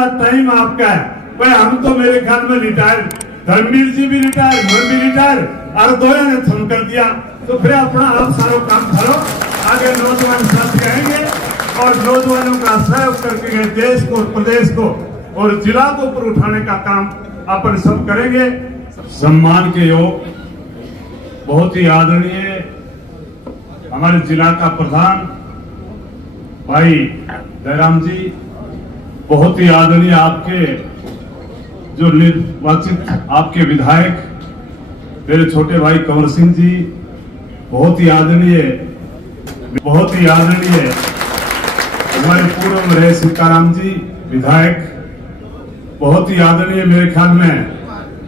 वाला टाइम आपका है। भाई हम तो मेरे ख्याल में रिटायर, धर्मवीर जी भी रिटायर, मैं भी रिटायर, और दोनों ने थम कर दिया। तो फिर अपना आप सारा काम करो, आगे नौजवान साथी आएंगे और नौजवानों का सहयोग करके देश को, प्रदेश को और जिला को ऊपर उठाने का काम अपन सब करेंगे। सम्मान के योग बहुत ही आदरणीय हमारे जिला का प्रधान भाई जयराम जी, बहुत ही आदरणीय आपके जो निर्वाचित आपके विधायक मेरे छोटे भाई कंवर सिंह जी, बहुत ही आदरणीय हमारे पूर्व में रहे सीताराम जी विधायक, बहुत ही आदरणीय मेरे ख्याल में,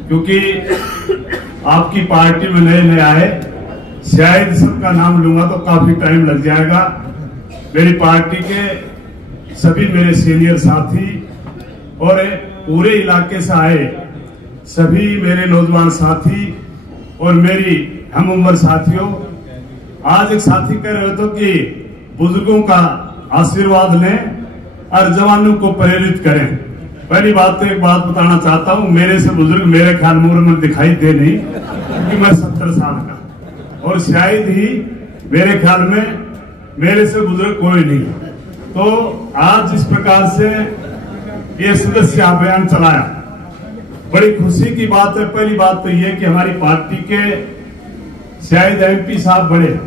क्योंकि आपकी पार्टी में नए नए आए, शायद सबका नाम लूंगा तो काफी टाइम लग जाएगा। मेरी पार्टी के सभी मेरे सीनियर साथी और पूरे इलाके से आए सभी मेरे नौजवान साथी और मेरी हम उम्र साथियों, आज एक साथी कह रहे थे कि बुजुर्गों का आशीर्वाद लें और जवानों को प्रेरित करें। पहली बात तो एक बात बताना चाहता हूं, मेरे से बुजुर्ग मेरे ख्याल में दिखाई दे नहीं, क्योंकि मैं 70 साल का, और शायद ही मेरे ख्याल में मेरे से बुजुर्ग कोई नहीं। तो आज जिस प्रकार से ये सदस्य अभियान चलाया, बड़ी खुशी की बात है। पहली बात तो ये कि हमारी पार्टी के शायद एमपी साहब बड़े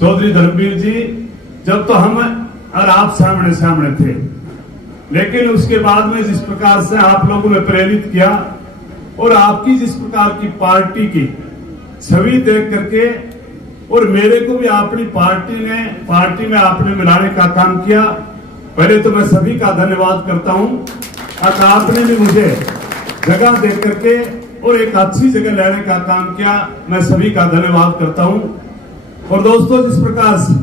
चौधरी धर्मवीर जी, जब तो हम और आप सामने सामने थे, लेकिन उसके बाद में जिस प्रकार से आप लोगों ने प्रेरित किया और आपकी जिस प्रकार की पार्टी की छवि देख करके, और मेरे को भी अपनी पार्टी में आपने मिलाने का काम किया, पहले तो मैं सभी का धन्यवाद करता हूं। और आपने भी मुझे जगह देख करके और एक अच्छी जगह लेने का काम किया, मैं सभी का धन्यवाद करता हूं। और दोस्तों, जिस प्रकार से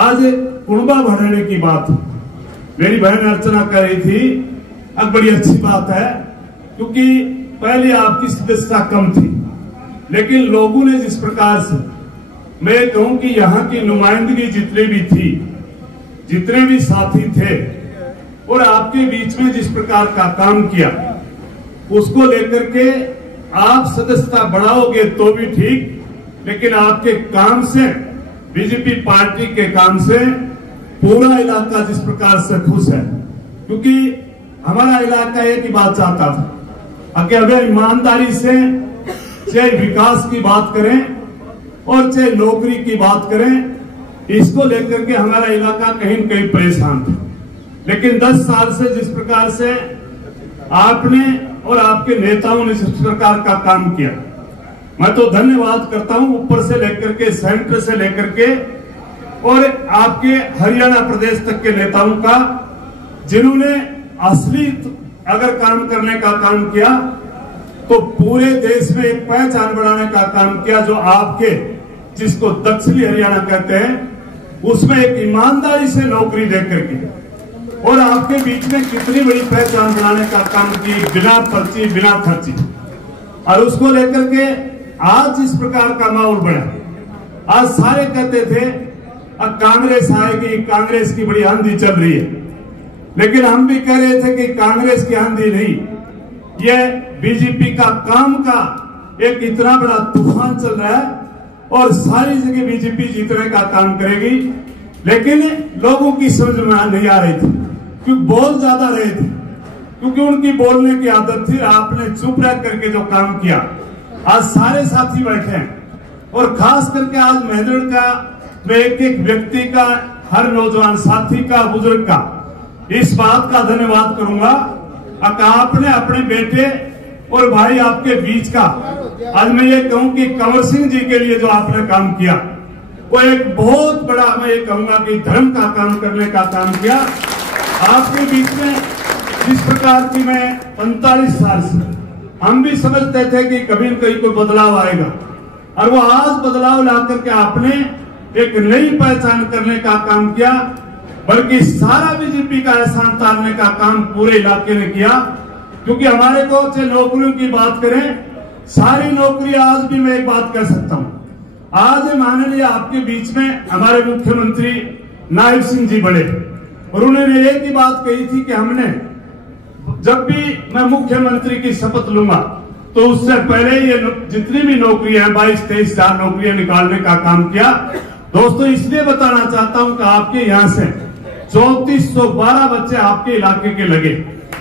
आज कुणबा बढ़ाने की बात मेरी बहन अर्चना कर रही थी, अब बड़ी अच्छी बात है, क्योंकि पहले आपकी सदस्यता कम थी, लेकिन लोगों ने जिस प्रकार से, मैं कहूं कि यहाँ की नुमाइंदगी जितने भी थी, जितने भी साथी थे, और आपके बीच में जिस प्रकार का काम किया, उसको लेकर के आप सदस्यता बढ़ाओगे तो भी ठीक, लेकिन आपके काम से, बीजेपी पार्टी के काम से पूरा इलाका जिस प्रकार से खुश है, क्योंकि हमारा इलाका एक ही बात चाहता था कि अगर ईमानदारी से चाहे विकास की बात करें और चाहे नौकरी की बात करें, इसको लेकर के हमारा इलाका कहीं न कहीं परेशान था। लेकिन 10 साल से जिस प्रकार से आपने और आपके नेताओं ने जिस प्रकार का काम किया, मैं तो धन्यवाद करता हूं, ऊपर से लेकर के, सेंटर से लेकर के और आपके हरियाणा प्रदेश तक के नेताओं का, जिन्होंने असली अगर काम करने का काम किया तो पूरे देश में एक पहचान बढ़ाने का काम किया, जो आपके जिसको दक्षिणी हरियाणा कहते हैं, उसमें एक ईमानदारी से नौकरी देकर के, और आपके बीच में कितनी बड़ी पहचान बनाने का काम की, बिना पर्ची बिना खर्ची। और उसको लेकर के आज जिस प्रकार का माहौल बना, आज सारे कहते थे अब कांग्रेस आएगी, कांग्रेस की बड़ी आंधी चल रही है, लेकिन हम भी कह रहे थे कि कांग्रेस की आंधी नहीं, यह बीजेपी का काम का एक इतना बड़ा तूफान चल रहा है, और सारी जगह बीजेपी जीतने का काम करेगी। लेकिन लोगों की समझ में नहीं आ रही थी, क्योंकि बोल ज्यादा रहे थे, क्योंकि उनकी बोलने की आदत थी। आपने चुप रह करके जो काम किया, आज सारे साथी बैठे हैं, और खास करके आज मेहदड़ का मैं एक एक व्यक्ति का, हर नौजवान साथी का, बुजुर्ग का इस बात का धन्यवाद करूंगा, आपने अपने बेटे और भाई आपके बीच का, आज मैं ये कहूं कि कंवर सिंह जी के लिए जो आपने काम किया, वो एक बहुत बड़ा, मैं ये कहूंगा कि धर्म का काम करने का काम किया। आपके बीच में जिस प्रकार की, मैं 45 साल से हम भी समझते थे कि कभी न कहीं कोई बदलाव आएगा, और वो आज बदलाव ला करके आपने एक नई पहचान करने का काम किया, बल्कि सारा बीजेपी का एहसान तारने का काम पूरे इलाके ने किया। क्योंकि हमारे को चाहे नौकरियों की बात करें, सारी नौकरी, आज भी मैं एक बात कह सकता हूं, आज माननीय आपके बीच में हमारे मुख्यमंत्री नायब सिंह जी बड़े, और उन्होंने एक ही बात कही थी कि हमने जब भी मैं मुख्यमंत्री की शपथ लूंगा तो उससे पहले ये जितनी भी नौकरियां 22-23 हजार नौकरियां निकालने का काम किया। दोस्तों, इसलिए बताना चाहता हूं कि आपके यहां से 3412 बच्चे आपके इलाके के लगे।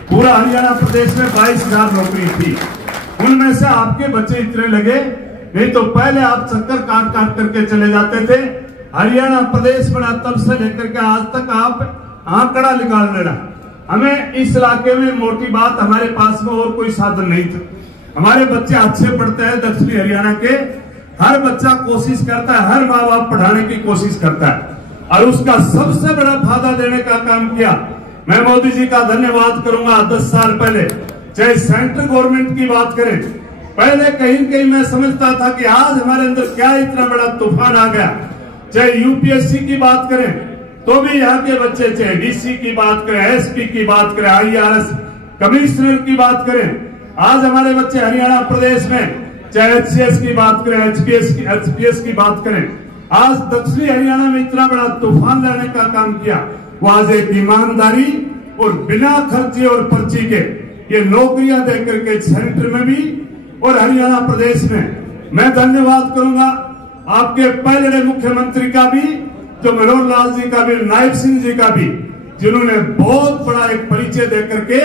पूरा हरियाणा प्रदेश में 22,000 नौकरी थी, उनमें से आपके बच्चे इतने लगे। नहीं तो पहले आप चक्कर काट काट करके चले जाते थे। हरियाणा प्रदेश बना तब से लेकर के आज तक आप आंकड़ा निकाल लेना। हमें इस इलाके में मोटी बात, हमारे पास में और कोई साधन नहीं था। हमारे बच्चे अच्छे पढ़ते हैं। दक्षिणी हरियाणा के हर बच्चा कोशिश करता है, हर माँ बाप पढ़ाने की कोशिश करता है, और उसका सबसे बड़ा फायदा देने का काम किया। मैं मोदी जी का धन्यवाद करूंगा। 10 साल पहले चाहे सेंट्रल गवर्नमेंट की बात करें, पहले कहीं कहीं मैं समझता था कि आज हमारे अंदर क्या इतना बड़ा तूफान आ गया। चाहे यूपीएससी की बात करें तो भी यहाँ के बच्चे, चाहे डीसी की बात करें, एसपी की बात करें, आईआरएस कमिश्नर की बात करें, आज हमारे बच्चे हरियाणा प्रदेश में चाहे एचसीएस की बात करें, एचपीएस की बात करें, आज दक्षिणी हरियाणा में इतना बड़ा तूफान लाने का काम किया। वो आज एक ईमानदारी और बिना खर्चे और पर्ची के ये नौकरियां देकर के सेंटर में भी और हरियाणा प्रदेश में मैं धन्यवाद करूंगा आपके पहले मुख्यमंत्री का भी, जो मनोहर लाल जी का भी, नायब सिंह जी का भी, जिन्होंने बहुत बड़ा एक परिचय देकर के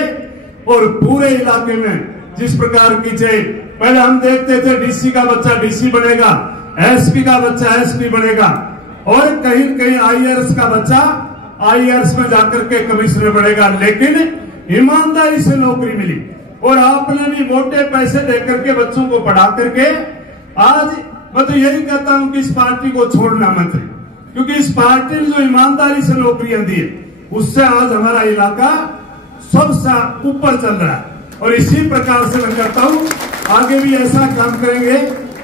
और पूरे इलाके में जिस प्रकार की चाहिए, पहले हम देखते थे डीसी का बच्चा डीसी बनेगा, एसपी का बच्चा एसपी बनेगा, और कहीं कहीं आईआरएस का बच्चा आईआरएस में जाकर के कमिश्नर बनेगा। लेकिन ईमानदारी से नौकरी मिली और आपने भी मोटे पैसे देकर के बच्चों को पढ़ा करके आज मैं तो यही कहता हूं कि इस पार्टी को छोड़ना मत, क्योंकि इस पार्टी ने जो ईमानदारी से नौकरियां दी उससे आज हमारा इलाका सबसे ऊपर चल रहा है। और इसी प्रकार से मैं कहता हूं आगे भी ऐसा काम करेंगे।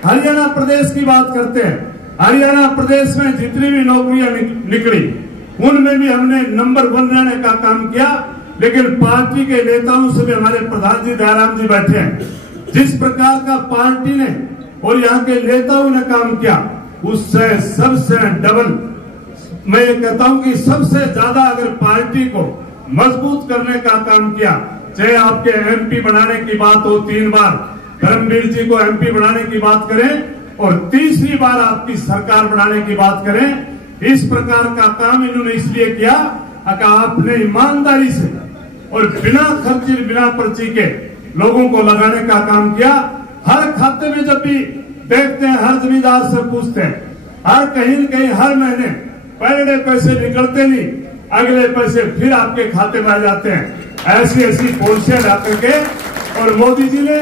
हरियाणा प्रदेश की बात करते हैं, हरियाणा प्रदेश में जितनी भी नौकरियां निकली उनमें भी हमने नंबर 1 रहने का काम किया। लेकिन पार्टी के नेताओं से भी, हमारे प्रधान जी दयाराम जी बैठे हैं, जिस प्रकार का पार्टी ने और यहाँ के नेताओं ने काम किया उससे सबसे डबल मैं ये कहता हूं कि सबसे ज्यादा अगर पार्टी को मजबूत करने का काम किया, चाहे आपके एमपी बनाने की बात हो, 3 बार धर्मवीर जी को एमपी बनाने की बात करें और तीसरी बार आपकी सरकार बनाने की बात करें, इस प्रकार का काम इन्होंने इसलिए किया कि आपने ईमानदारी से और बिना खर्चे बिना पर्ची के लोगों को लगाने का काम किया। हर खाते में जब भी देखते हैं, हर जमींदार से पूछते हैं, हर कहीं न कहीं हर महीने पहले पैसे निकलते नहीं, अगले पैसे फिर आपके खाते में आ जाते हैं। ऐसी ऐसी पॉलिसियां ला करके और मोदी जी ने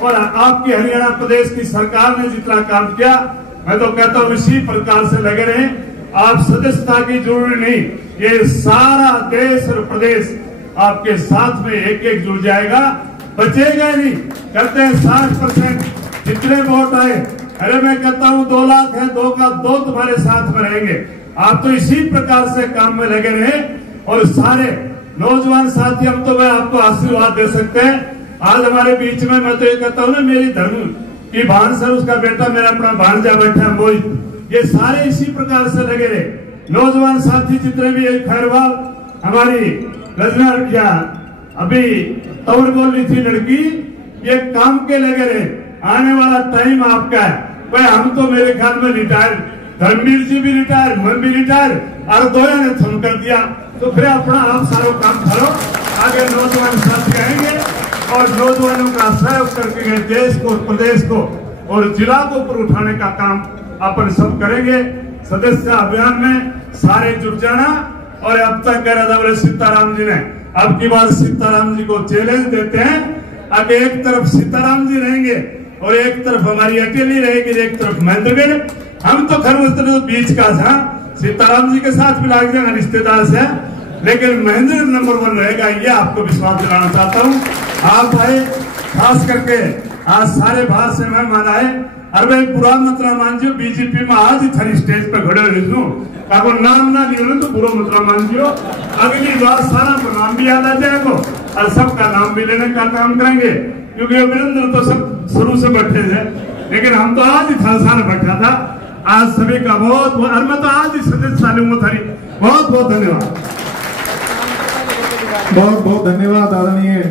और आपकी हरियाणा प्रदेश की सरकार ने जितना काम किया, मैं तो कहता हूं इसी प्रकार से लगे रहे। आप सदस्यता की जरूरी नहीं, ये सारा देश और प्रदेश आपके साथ में एक एक जुड़ जाएगा, बचेगा नहीं। कहते हैं 60% जितने वोट आए, अरे मैं कहता हूं 2 लाख है, 2 का 2 तुम्हारे साथ में रहेंगे। आप तो इसी प्रकार से काम में लगे रहे और सारे नौजवान साथी, हम तो मैं आपको आशीर्वाद दे सकते हैं। आज हमारे बीच में मैं तो ये कहता हूँ ना, मेरी धर्म की भानसर, उसका बेटा मेरा अपना भांजा बैठा है मोहित, ये सारे इसी प्रकार से लगे रहे। नौजवान साथी जितने भी, एक खैरवाल हमारी रजना या अभी तौर बोल रही थी लड़की, ये काम के लगे रहे। आने वाला टाइम आपका है भाई। हम तो मेरे ख्याल में रिटायर, धर्मवीर जी भी रिटायर, मैं भी रिटायर, और दोनों ने थम कर दिया, तो फिर अपना आप सारा काम करो। आगे नौजवान साथी आएंगे और नौजवानों का सहयोग करके देश को, प्रदेश को और जिला को ऊपर उठाने का काम अपन सब करेंगे। सदस्य अभियान में सारे जुट जाना। और अब तक कह रहा था बोले सीताराम जी ने, अब की बार सीताराम जी को चैलेंज देते हैं, अब एक तरफ सीताराम जी रहेंगे और एक तरफ हमारी अकेली रहेगी, एक तरफ महेंद्रगढ़। हम तो खैर बीच का था, सीताराम जी के साथ भी लाग जाएगा रिश्तेदार से, लेकिन महेंद्र नंबर 1 रहेगा, ये आपको विश्वास दिलाना चाहता हूँ। आप आए, खास करके आज सारे बाहर से मेहमान आए। अरे पूरा मतलब मान जो बीजेपी में आज ही थारी स्टेज पे खड़े हो, आपको नाम ना लियो तो पूरा मतलब मान जो, अगली बार सारा नाम भी याद आ जाएगा और सबका नाम भी लेने का काम करेंगे, क्योंकि वीरेंद्र तो सब शुरू से बैठे थे, लेकिन हम तो आज ही था सारा बैठा था। आज सभी का बहुत बहुत, और मैं तो आज ही सदस्य सालूंगा थारी बहुत बहुत धन्यवाद। बहुत बहुत धन्यवाद आदरणीय